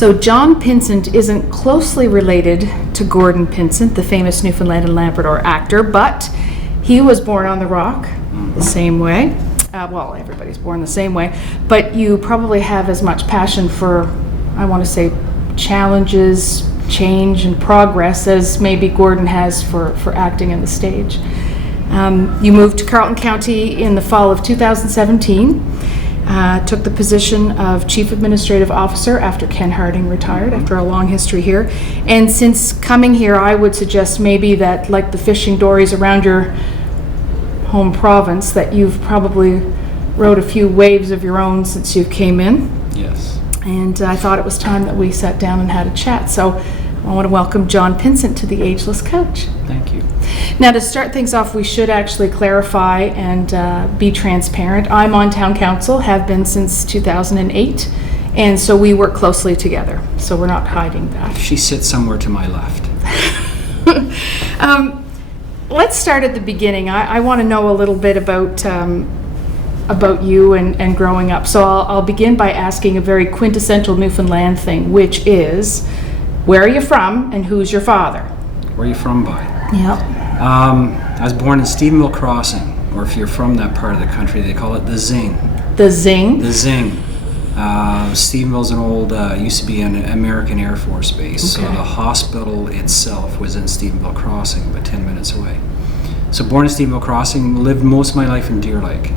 So John Pinsent isn't closely related to Gordon Pinsent, the famous Newfoundland and Labrador actor, but he was born on the Rock the same way. Well, everybody's born the same way, but you probably have as much passion for, I want to say, challenges, change, and progress as maybe Gordon has for acting in the stage. You moved to Carleton County in the fall of 2017, took the position of Chief Administrative Officer after Ken Harding retired, after a long history here. And since coming here, I would suggest maybe that, like the fishing dories around your home province, that you've probably rode a few waves of your own since you came in. Yes. And I thought it was time that we sat down and had a chat. So I want to welcome John Pinsent to the Ageless Couch. Thank you. Now, to start things off, we should actually clarify and be transparent. I'm on town council, have been since 2008, and so we work closely together. So we're not hiding that. She sits somewhere to my left. Let's start at the beginning. I want to know a little bit about you and growing up. So I'll begin by asking a very quintessential Newfoundland thing, which is, where are you from and who's your father? Where are you from by? Yeah. I was born in Stephenville Crossing, or if you're from that part of the country, they call it the Zing. The Zing? The Zing. Stephenville's an old, used to be an American Air Force base, Okay. so the hospital itself was in Stephenville Crossing, about 10 minutes away. So born in Stephenville Crossing, lived most of my life in Deer Lake.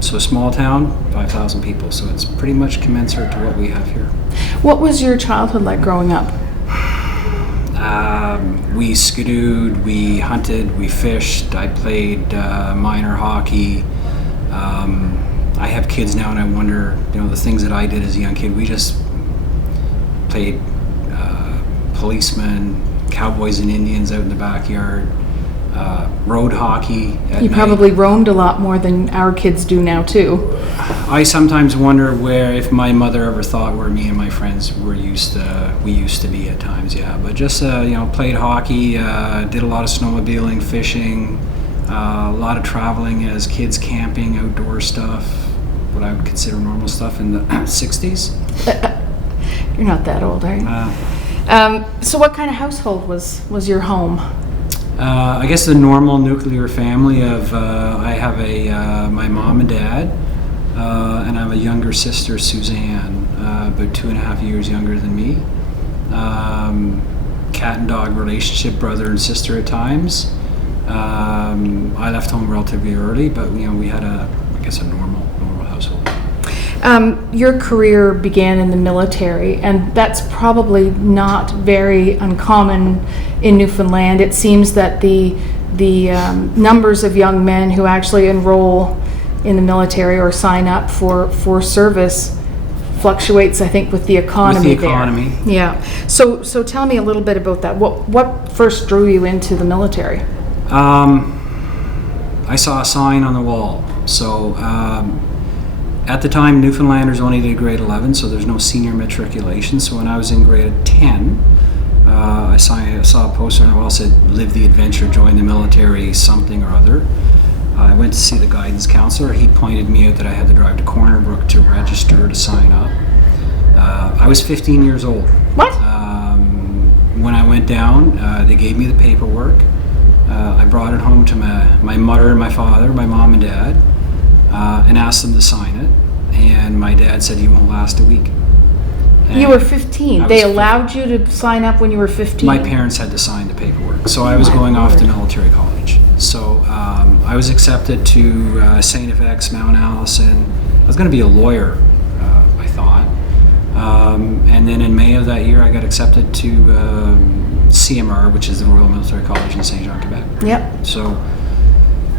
So a small town, 5,000 people, so it's pretty much commensurate to what we have here. What was your childhood like growing up? We skidooed, we hunted, we fished, I played minor hockey. I have kids now and I wonder, the things that I did as a young kid. We just played policemen, cowboys and Indians out in the backyard, road hockey at You night. probably roamed a lot more than our kids do now too. I sometimes wonder if my mother ever thought where me and my friends we used to be at times, yeah. But just played hockey, did a lot of snowmobiling, fishing, a lot of traveling as kids, camping, outdoor stuff, what I would consider normal stuff in the 60s. You're not that old, are you? So what kind of household was your home? I guess the normal nuclear family of I have my mom and dad, and I have a younger sister, Suzanne, about 2.5 years younger than me. Cat and dog relationship, brother and sister at times. I left home relatively early, but we had a normal household. Your career began in the military, and that's probably not very uncommon in Newfoundland. It seems that the numbers of young men who actually enroll in the military or sign up for service fluctuates, I think, with the economy. With the economy. There. Yeah. So tell me a little bit about that. What first drew you into the military? I saw a sign on the wall. So at the time, Newfoundlanders only did grade 11, so there's no senior matriculation. So when I was in grade 10, I saw a poster on the wall that said, "Live the adventure, join the military, something or other." I went to see the guidance counselor. He pointed me out that I had to drive to Corner Brook to register to sign up. I was 15 years old. What? When I went down, they gave me the paperwork. I brought it home to my mother and my father, my mom and dad, and asked them to sign it. And my dad said, "You won't last a week." And you were 15. They 15. allowed you to sign up when you were 15? My parents had to sign the paperwork. So I was going off to military college. So I was accepted to St. FX, Mount Allison. I was going to be a lawyer, I thought. And then in May of that year, I got accepted to CMR, which is the Royal Military College in St. Jean, Quebec. Yep. So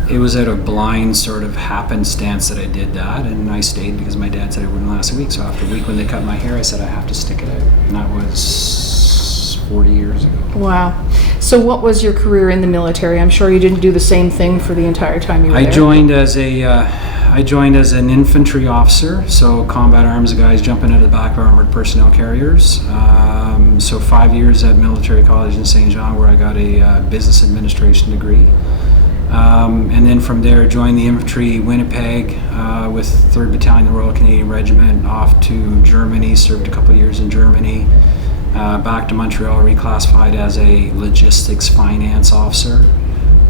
it was out of blind sort of happenstance that I did that, and I stayed because my dad said it wouldn't last a week. So after a week when they cut my hair, I said I have to stick it out. And that was 40 years ago. Wow. So what was your career in the military? I'm sure you didn't do the same thing for the entire time you were there. I joined as an infantry officer, so combat arms guys jumping out of the back of armored personnel carriers. So 5 years at military college in St. John, where I got a business administration degree. And then from there, joined the infantry Winnipeg with 3rd Battalion, the Royal Canadian Regiment, off to Germany, served a couple of years in Germany, back to Montreal, reclassified as a logistics finance officer,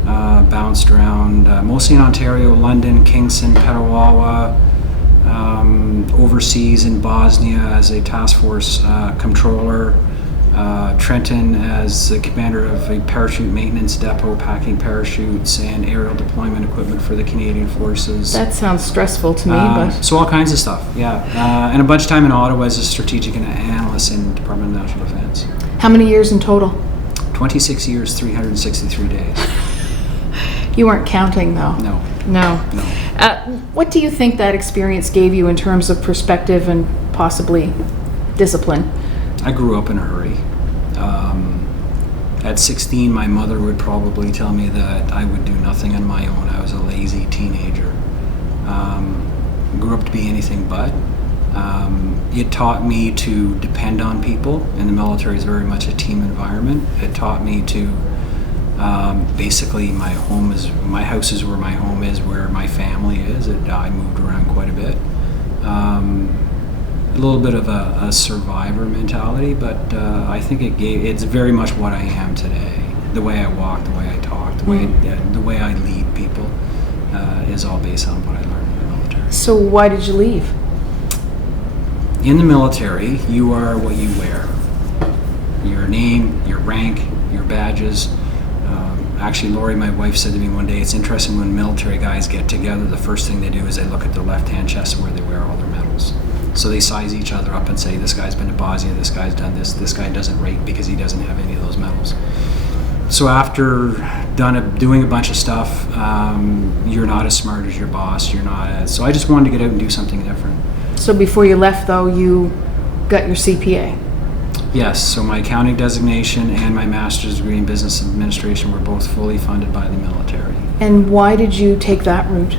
bounced around mostly in Ontario, London, Kingston, Petawawa, overseas in Bosnia as a task force controller, Trenton as the commander of a parachute maintenance depot, packing parachutes and aerial deployment equipment for the Canadian Forces. That sounds stressful to me, but... So all kinds of stuff, yeah. And a bunch of time in Ottawa as a strategic analyst in the Department of National Defense. How many years in total? 26 years, 363 days. You weren't counting, though. No. No. What do you think that experience gave you in terms of perspective and possibly discipline? I grew up in a hurry. At 16, my mother would probably tell me that I would do nothing on my own. I was a lazy teenager. Grew up to be anything but. It taught me to depend on people, and the military is very much a team environment. It taught me to basically my house is where my home is, where my family is. I moved around quite a bit. A little bit of a survivor mentality, but I think it's very much what I am today. The way I walk, the way I talk, the way I lead people is all based on what I learned in the military. So why did you leave? In the military, you are what you wear. Your name, your rank, your badges. Actually, Lori, my wife, said to me one day, it's interesting when military guys get together, the first thing they do is they look at their left-hand chest where they wear all their medals. So they size each other up and say, this guy's been to Bosnia, this guy's done this guy doesn't rate because he doesn't have any of those medals. So after doing a bunch of stuff, you're not as smart as your boss, so I just wanted to get out and do something different. So before you left, though, you got your CPA? Yes, so my accounting designation and my master's degree in business administration were both fully funded by the military. And why did you take that route?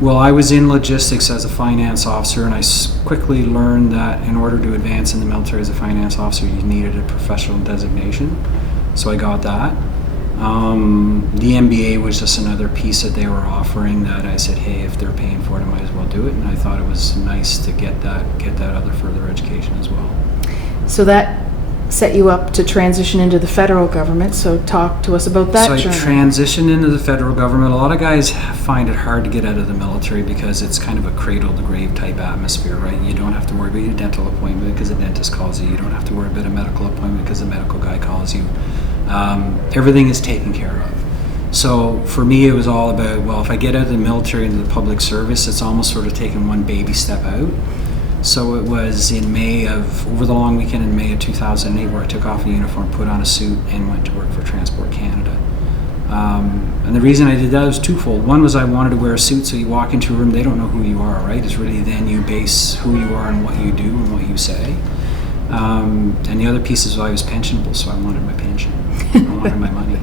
Well, I was in logistics as a finance officer, and I quickly learned that in order to advance in the military as a finance officer, you needed a professional designation. So I got that. The MBA was just another piece that they were offering that I said, hey, if they're paying for it, I might as well do it. And I thought it was nice to get that other further education as well. So that set you up to transition into the federal government. So talk to us about that journey. So I transitioned into the federal government. A lot of guys find it hard to get out of the military because it's kind of a cradle-to-grave type atmosphere, right? You don't have to worry about your dental appointment because the dentist calls you. You don't have to worry about a medical appointment because the medical guy calls you. Everything is taken care of. So for me, it was all about, well, if I get out of the military into the public service, it's almost sort of taking one baby step out. So it was over the long weekend in May of 2008 where I took off a uniform, put on a suit, and went to work for Transport Canada. And the reason I did that was twofold. One was I wanted to wear a suit, so you walk into a room, they don't know who you are, right? It's really then you base who you are and what you do and what you say. And the other piece is I was pensionable, so I wanted my pension. I wanted my money.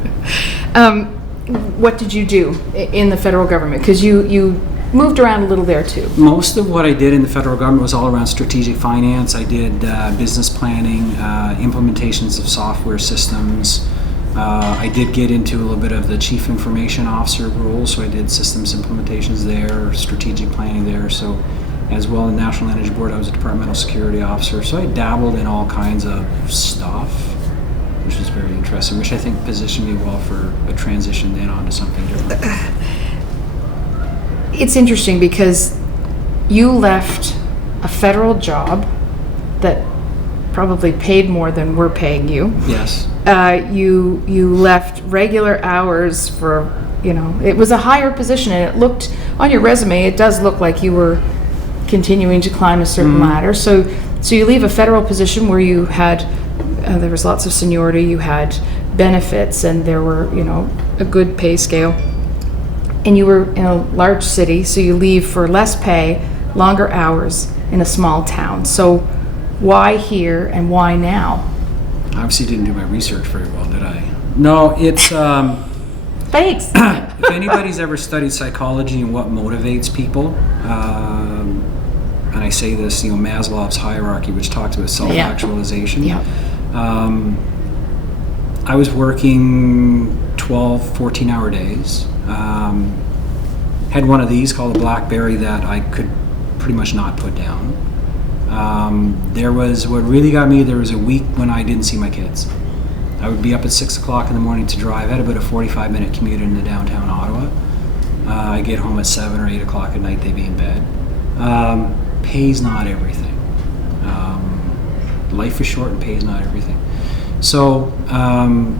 What did you do in the federal government? Because you moved around a little there too. Most of what I did in the federal government was all around strategic finance. I did business planning, implementations of software systems. I did get into a little bit of the chief information officer role, so I did systems implementations there, strategic planning there. So as well in National Energy Board, I was a departmental security officer. So I dabbled in all kinds of stuff, which was very interesting, which I think positioned me well for a transition then onto something different. It's interesting because you left a federal job that probably paid more than we're paying you. Yes. You left regular hours for, it was a higher position, and it looked, on your resume, it does look like you were continuing to climb a certain ladder. So you leave a federal position where you had, there was lots of seniority, you had benefits, and there were, a good pay scale. And you were in a large city, so you leave for less pay, longer hours in a small town. So why here and why now? Obviously didn't do my research very well, did I? No, it's... Thanks. If anybody's ever studied psychology and what motivates people, and I say this, Maslow's hierarchy, which talks about self-actualization. Yeah. I was working 12, 14-hour days. Had one of these called a BlackBerry that I could pretty much not put down. What really got me, there was a week when I didn't see my kids. I would be up at 6 o'clock in the morning to drive. I had about a 45-minute commute into downtown Ottawa. I get home at 7 or 8 o'clock at night, they'd be in bed. Pay's not everything. Life is short and pay's not everything. So,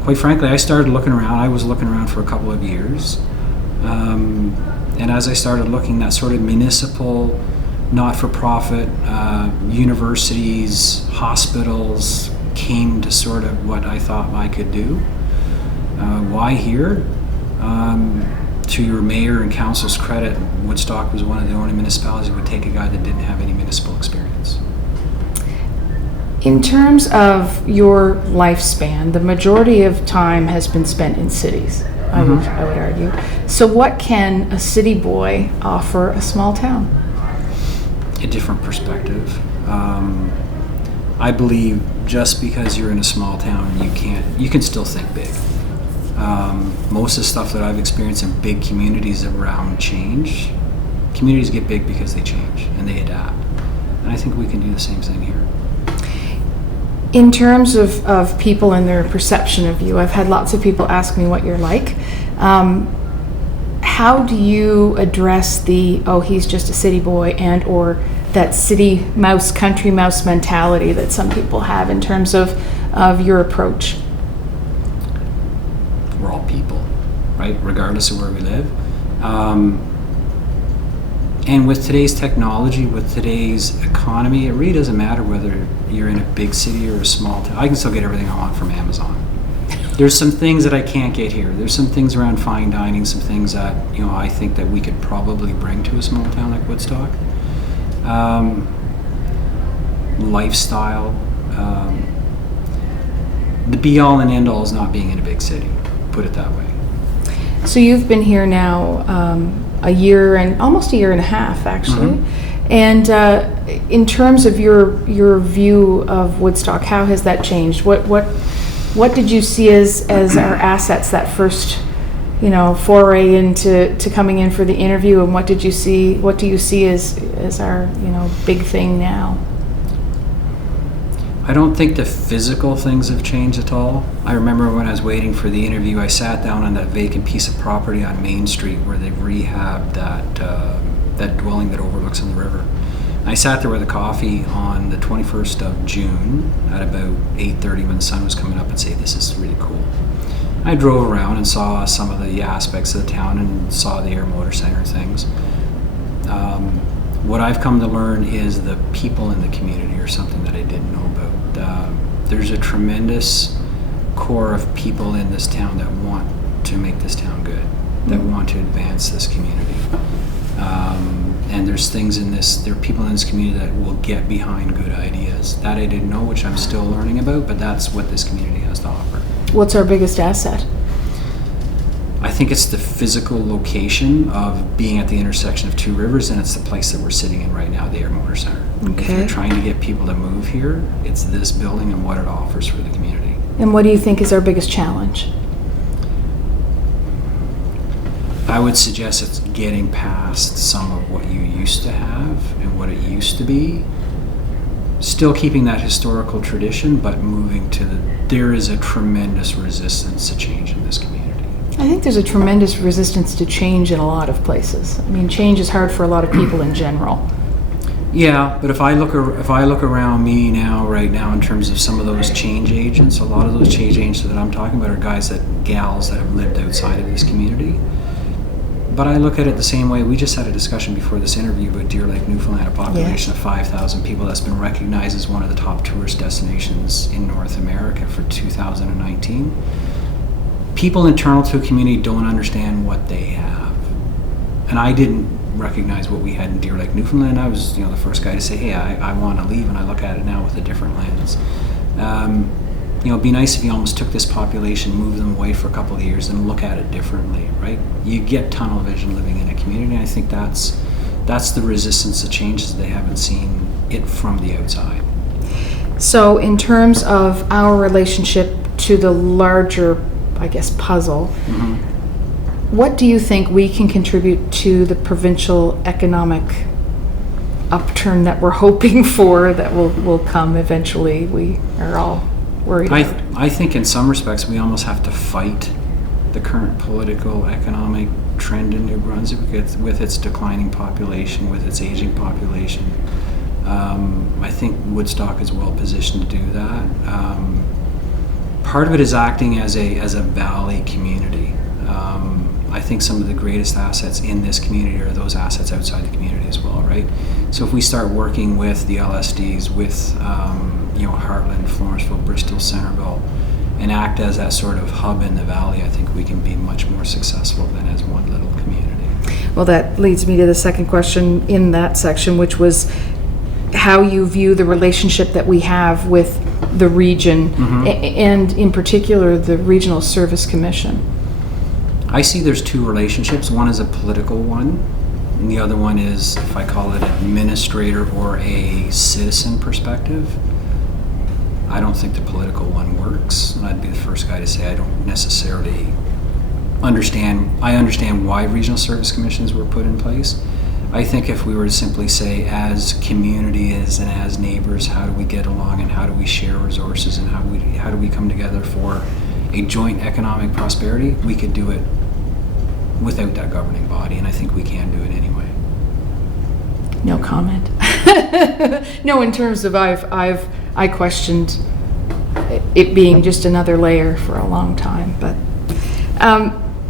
quite frankly, I started looking around. I was looking around for a couple of years. And as I started looking, that sort of municipal, not-for-profit, universities, hospitals came to sort of what I thought I could do. Why here? To your mayor and council's credit, Woodstock was one of the only municipalities that would take a guy that didn't have any municipal experience. In terms of your lifespan, the majority of time has been spent in cities, I would argue. So what can a city boy offer a small town? A different perspective. I believe just because you're in a small town, you can still think big. Most of the stuff that I've experienced in big communities around change, communities get big because they change and they adapt. And I think we can do the same thing here. In terms of people and their perception of you, I've had lots of people ask me what you're like. How do you address he's just a city boy, and or that city mouse, country mouse mentality that some people have in terms of your approach? We're all people, right? Regardless of where we live. And with today's technology, with today's economy, it really doesn't matter whether you're in a big city or a small town. I can still get everything I want from Amazon. There's some things that I can't get here. There's some things around fine dining, some things that I think that we could probably bring to a small town like Woodstock. Lifestyle. The be-all and end-all is not being in a big city. Put it that way. So you've been here now a year and almost a year and a half, actually. And in terms of your view of Woodstock, how has that changed? What did you see as our assets that first foray into coming in for the interview, and what do you see as our big thing now? I don't think the physical things have changed at all. I remember when I was waiting for the interview, I sat down on that vacant piece of property on Main Street where they've rehabbed that dwelling that overlooks on the river. I sat there with a coffee on the 21st of June at about 8:30 when the sun was coming up and said, this is really cool. I drove around and saw some of the aspects of the town and saw the Air Motor Center and things. What I've come to learn is the people in the community are something that I didn't know about. There's a tremendous core of people in this town that want to make this town good, that want to advance this community. And there's things there are people in this community that will get behind good ideas. That I didn't know, which I'm still learning about, but that's what this community has to offer. What's our biggest asset? I think it's the physical location of being at the intersection of two rivers, and it's the place that we're sitting in right now, the Air Motor Center. Okay. If you're trying to get people to move here, it's this building and what it offers for the community. And what do you think is our biggest challenge? I would suggest it's getting past some of what you used to have and what it used to be. Still keeping that historical tradition, but moving there is a tremendous resistance to change in this community. I think there's a tremendous resistance to change in a lot of places. I mean, change is hard for a lot of people in general. Yeah, but if I look around me right now in terms of some of those change agents, a lot of those change agents that I'm talking about are gals that have lived outside of this community. But I look at it the same way. We just had a discussion before this interview about Deer Lake, Newfoundland, a population of 5,000 people that's been recognized as one of the top tourist destinations in North America for 2019. People internal to a community don't understand what they have. And I didn't recognize what we had in Deer Lake, Newfoundland. I was the first guy to say, hey, I want to leave, and I look at it now with a different lens. It'd be nice if you almost took this population, moved them away for a couple of years, and look at it differently, right? You get tunnel vision living in a community, and I think that's the resistance to changes. They haven't seen it from the outside. So in terms of our relationship to the larger I guess, puzzle. Mm-hmm. What do you think we can contribute to the provincial economic upturn that we're hoping for, that will come eventually? We are all worried about. I think in some respects we almost have to fight the current political economic trend in New Brunswick with its declining population, with its aging population. I think Woodstock is well positioned to do that. Part of it is acting as a valley community. I think some of the greatest assets in this community are those assets outside the community as well, right? So if we start working with the LSDs, with Heartland, Florenceville, Bristol, Centerville, and act as that sort of hub in the valley, I think we can be much more successful than as one little community. Well, that leads me to the second question in that section, which was how you view the relationship that we have with the region, and in particular the Regional Service Commission. I see there's two relationships. One is a political one, and the other one is, if I call it, an administrator or a citizen perspective. I don't think the political one works, and I'd be the first guy to say I don't necessarily understand. I understand why regional service commissions were put in place. I think if we were to simply say, as communities and as neighbors, how do we get along and how do we share resources and how do we come together for a joint economic prosperity, we could do it without that governing body, and I think we can do it anyway. No comment. No, in terms of I questioned it being just another layer for a long time, but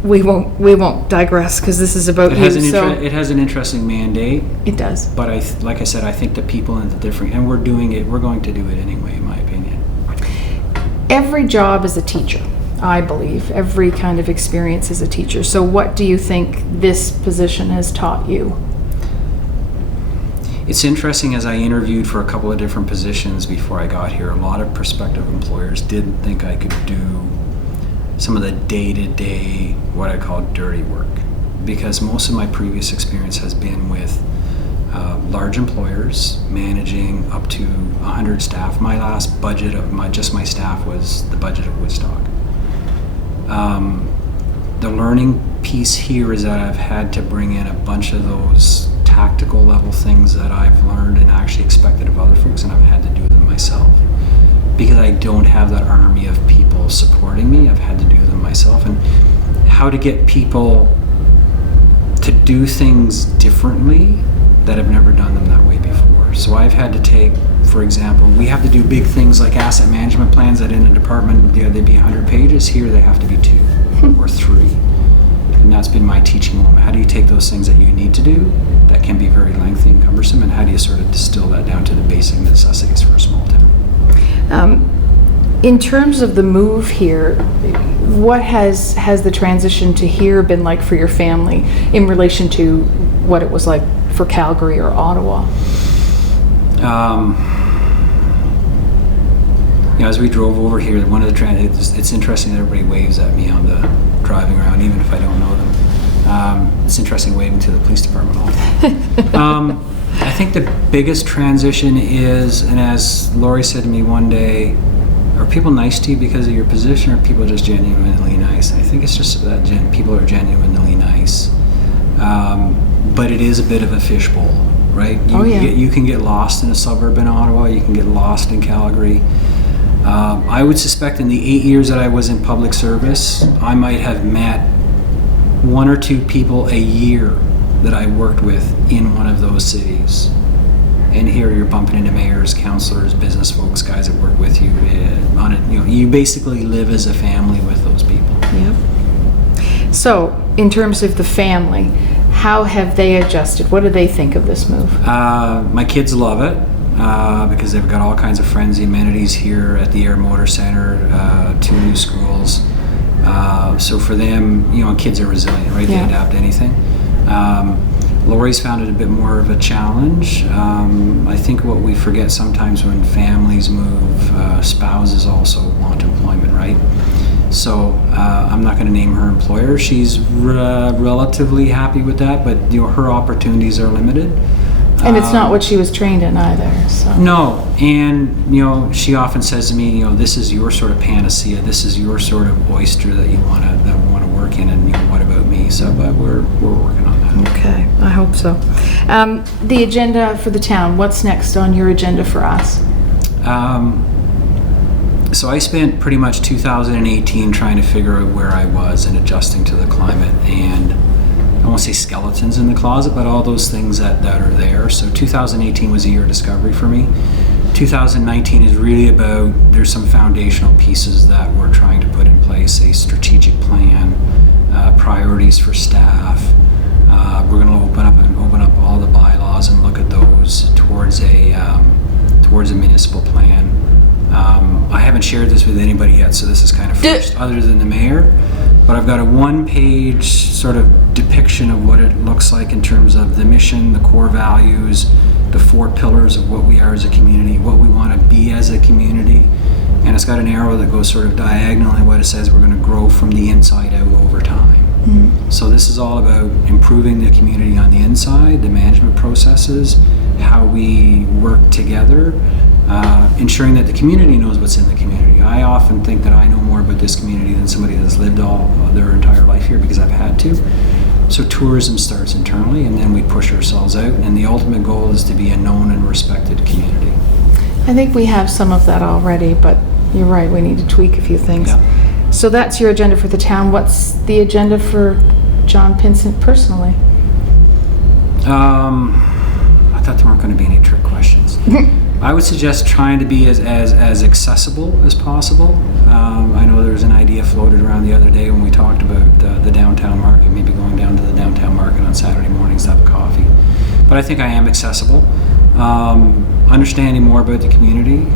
we won't digress because this is about it has an interesting mandate. It does. But like I said, I think the people in the different, and we're going to do it anyway, in my opinion. Every job is a teacher, I believe. Every kind of experience is a teacher. So what do you think this position has taught you? It's interesting, as I interviewed for a couple of different positions before I got here, a lot of prospective employers didn't think I could do some of the day-to-day, what I call dirty work, because most of my previous experience has been with large employers managing up to 100 staff. My last budget of my staff was the budget of Woodstock. The learning piece here is that I've had to bring in a bunch of those tactical level things that I've learned and actually expected of other folks, and I've had to do them myself. Because I don't have that army of people supporting me, I've had to do them myself. And how to get people to do things differently that have never done them that way before. So I've had to take, for example, we have to do big things like asset management plans that in a department, they'd be 100 pages. Here they have to be 2 or 3. And that's been my teaching moment. How do you take those things that you need to do that can be very lengthy and cumbersome, and how do you sort of distill that down to the basic necessities for a small town? In terms of the move here, what has the transition to here been like for your family in relation to what it was like for Calgary or Ottawa? As we drove over here, one of the it's interesting that everybody waves at me on the driving around, even if I don't know them. It's interesting waving to the police department all the time. I think the biggest transition is, and as Lori said to me one day, are people nice to you because of your position, or are people just genuinely nice? I think it's just that people are genuinely nice. But it is a bit of a fishbowl, right? You can get lost in a suburb in Ottawa, you can get lost in Calgary. I would suspect in the 8 years that I was in public service, I might have met 1 or 2 people a year that I worked with in one of those cities. And here you're bumping into mayors, councillors, business folks, guys that work with you on it. You basically live as a family with those people. Yep. So, in terms of the family, how have they adjusted? What do they think of this move? My kids love it because they've got all kinds of friends, amenities here at the Air Motor Center, 2 new schools. So for them, kids are resilient, right? Yeah. They adapt to anything. Lori's found it a bit more of a challenge. I think what we forget sometimes when families move, spouses also want employment, right? So I'm not going to name her employer. She's relatively happy with that, but her opportunities are limited. And it's not what she was trained in either, so. No, and she often says to me, this is your sort of panacea, this is your sort of oyster that you want to work in, and what about me? So, but we're working on that. Okay, I hope so. The agenda for the town. What's next on your agenda for us? So I spent pretty much 2018 trying to figure out where I was and adjusting to the climate, and I won't say skeletons in the closet, but all those things that are there. So 2018 was a year of discovery for me. 2019 is really about, there's some foundational pieces that we're trying to put in place, a strategic plan, priorities for staff. We're going to open up all the bylaws and look at those towards a municipal plan. I haven't shared this with anybody yet, so this is kind of first, other than the mayor. But I've got a one-page sort of depiction of what it looks like in terms of the mission, the core values, the 4 pillars of what we are as a community, what we want to be as a community. And it's got an arrow that goes sort of diagonally what it says we're going to grow from the inside out over time. Mm-hmm. So this is all about improving the community on the inside, the management processes, how we work together, ensuring that the community knows what's in the community. I often think that I know more about this community than somebody that's lived all their entire life here, because I've had to. So tourism starts internally, and then we push ourselves out, and the ultimate goal is to be a known and respected community. I think we have some of that already, but you're right, we need to tweak a few things. Yeah. So that's your agenda for the town. What's the agenda for John Pinsent personally? I thought there weren't going to be any trick questions. I would suggest trying to be as accessible as possible. I know there was an idea floated around the other day when we talked about the downtown market, maybe going down to the downtown market on Saturday mornings to have a coffee. But I think I am accessible. Understanding more about the community,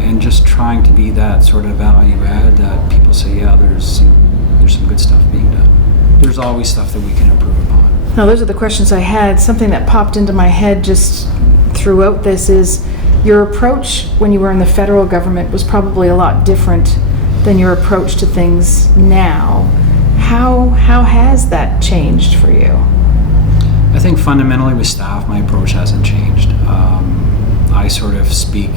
and just trying to be that sort of value add that people say, yeah, there's some good stuff being done. There's always stuff that we can improve upon. Now, those are the questions I had. Something that popped into my head just throughout this is your approach when you were in the federal government was probably a lot different than your approach to things now. How has that changed for you? I think fundamentally with staff, my approach hasn't changed. I sort of speak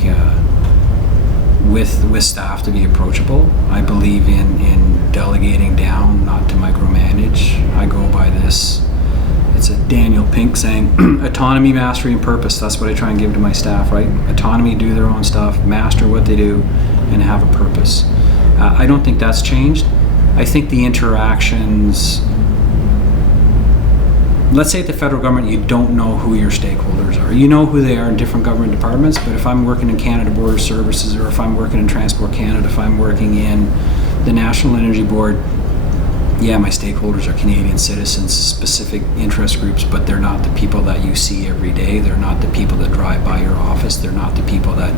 with staff to be approachable. I believe in delegating down, not to micromanage. I go by this. It's a Daniel Pink saying, autonomy, mastery, and purpose. That's what I try and give to my staff, right? Autonomy, do their own stuff, master what they do, and have a purpose. I don't think that's changed. I think the interactions, let's say at the federal government, you don't know who your stakeholders are. You know who they are in different government departments, but if I'm working in Canada Border Services, or if I'm working in Transport Canada, if I'm working in the National Energy Board, yeah, my stakeholders are Canadian citizens, specific interest groups, but they're not the people that you see every day. They're not the people that drive by your office. They're not the people that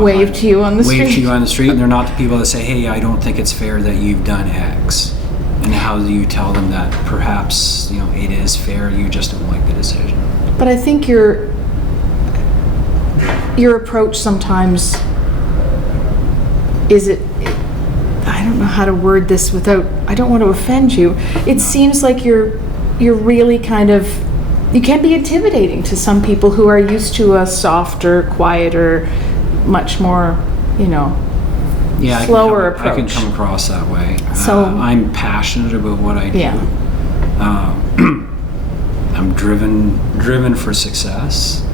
wave to you on the street. Wave to you on the street, and they're not the people that say, hey, I don't think it's fair that you've done X. And how do you tell them that perhaps, it is fair, you just don't like the decision? But I think your approach sometimes I don't know how to word this without, I don't want to offend you. It seems like you're really kind of, you can be intimidating to some people who are used to a softer, quieter, much more, slower approach. I can come across that way. So I'm passionate about what I do. Yeah. I'm driven for success.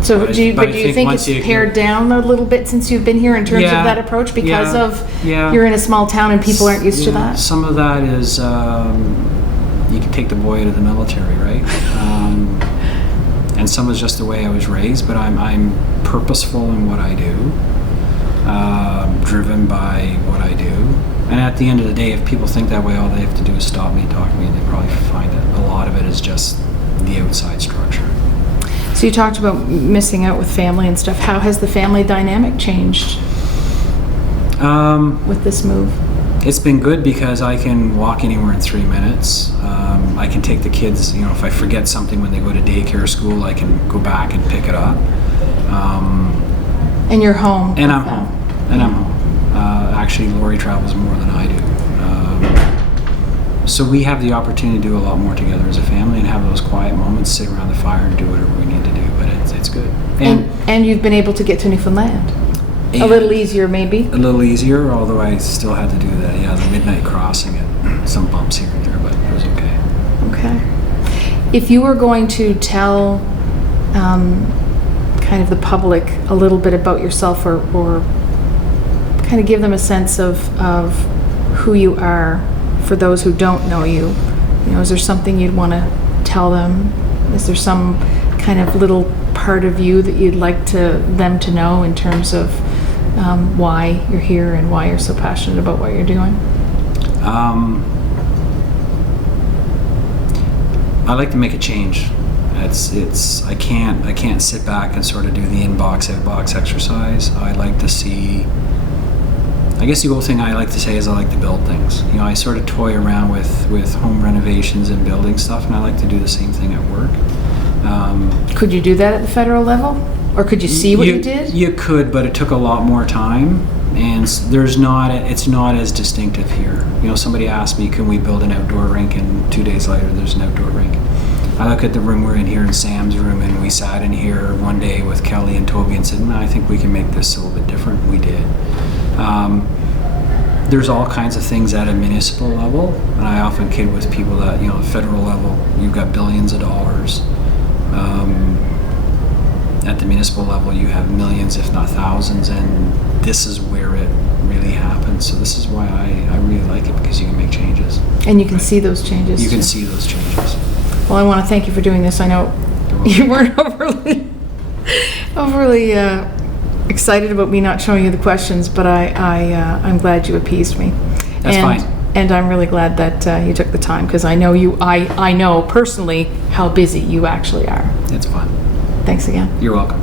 So do you think it's pared down a little bit since you've been here in terms of that approach because you're in a small town and people aren't used to that? Some of that is you can take the boy out of the military, right? And some is just the way I was raised, but I'm purposeful in what I do, driven by what I do. And at the end of the day, if people think that way, all they have to do is stop me and talk to me, and they probably find that a lot of it is just the outside structure. So you talked about missing out with family and stuff. How has the family dynamic changed with this move? It's been good because I can walk anywhere in 3 minutes. I can take the kids, if I forget something when they go to daycare or school, I can go back and pick it up. And you're home. And I'm home. Actually, Lori travels more than I do. So we have the opportunity to do a lot more together as a family and have those quiet moments, sit around the fire and do whatever we need to do. But it's good. And you've been able to get to Newfoundland. A little easier, maybe? A little easier, although I still had to do the midnight crossing and some bumps here and there, but it was okay. Okay. If you were going to tell kind of the public a little bit about yourself, or kind of give them a sense of who you are for those who don't know you, is there something you'd want to tell them? Is there some kind of little part of you that you'd like them to know in terms of why you're here and why you're so passionate about what you're doing? I like to make a change. I can't sit back and sort of do the in-box, out-box exercise. I like to see, I guess the old thing I like to say is I like to build things. I sort of toy around with home renovations and building stuff, and I like to do the same thing at work. Could you do that at the federal level? Or could you see what you did? You could, but it took a lot more time, and it's not as distinctive here. Somebody asked me, can we build an outdoor rink, and 2 days later there's an outdoor rink. I look at the room we're in here in Sam's room, and we sat in here one day with Kelly and Toby and said, I think we can make this a little bit different. We did. There's all kinds of things at a municipal level, and I often kid with people that, at federal level, you've got billions of dollars. At the municipal level, you have millions, if not thousands, and this is where it really happens. So this is why I really like it, because you can make changes. And you can see those changes. You can see those changes. Well, I want to thank you for doing this. I know you weren't overly excited about me not showing you the questions, but I'm glad you appeased me. That's fine. And I'm really glad that you took the time, because I know I know personally how busy you actually are. It's fun. Thanks again. You're welcome.